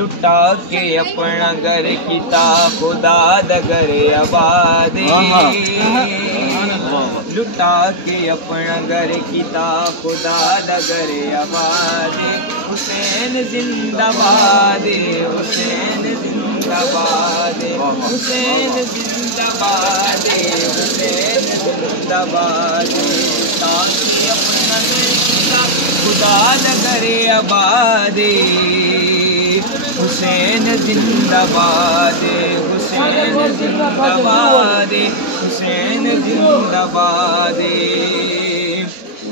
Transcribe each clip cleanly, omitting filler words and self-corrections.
لٹا کے اپنا گھر کیتا خدا دا گھر آباد لٹا کے اپنا گھر کیتا خدا دا گھر آباد حسین زندہ باد حسین زندہ باد حسین زندہ باد حسین زندہ باد تاکہ اپنا خدا دا گھر آباد حسین زندہ باد حسین زندہ باد حسین زندہ باد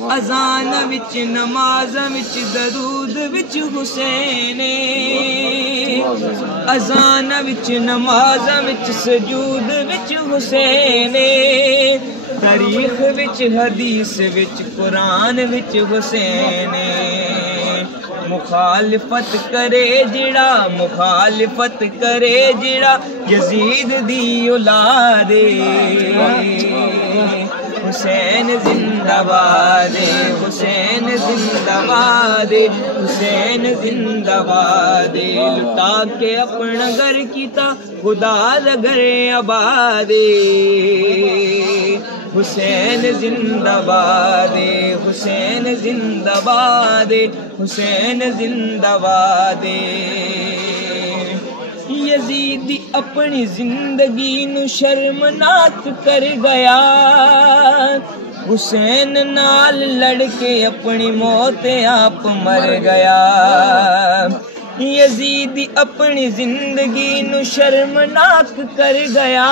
اذان وچ نماز وچ درود وچ حسین اذان وچ نماز وچ سجود وچ حسین تاریخ وچ حدیث وچ قرآن وچ حسین مخالفت کرے جڑا مخالفت کرے جڑا یزید دی اولاد حسین زندہ باد حسین زندہ باد حسین زندہ باد لٹا کے اپنا گھر کیتا خدا دا گھر آباد حسین زندہ باد حسین زندہ باد حسین زندہ باد یزید اپنی زندگی نو شرمناک کر گیا حسین نال لڑ کے اپنی موت آپ مر گیا یزید اپنی زندگی نو شرمناک کر گیا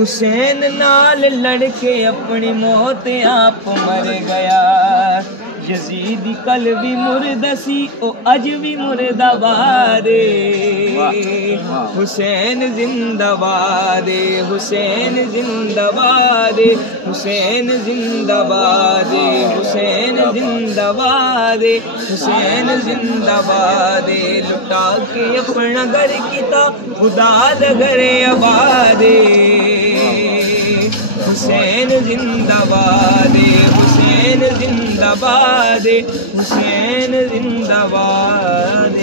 حسین نال لڑ کے اپنی موت آپ مر گیا یزید کل بھی مردہ سی او اج بھی مردہ باد حسین زندہ باد حسین زندہ باد حسین زندہ باد حسین زندہ باد حسین زندہ باد لٹا کے اپنا گھر کیتا خدا دا گھر آباد حسین زندہ باد حسین زندہ باد حسین زندہ باد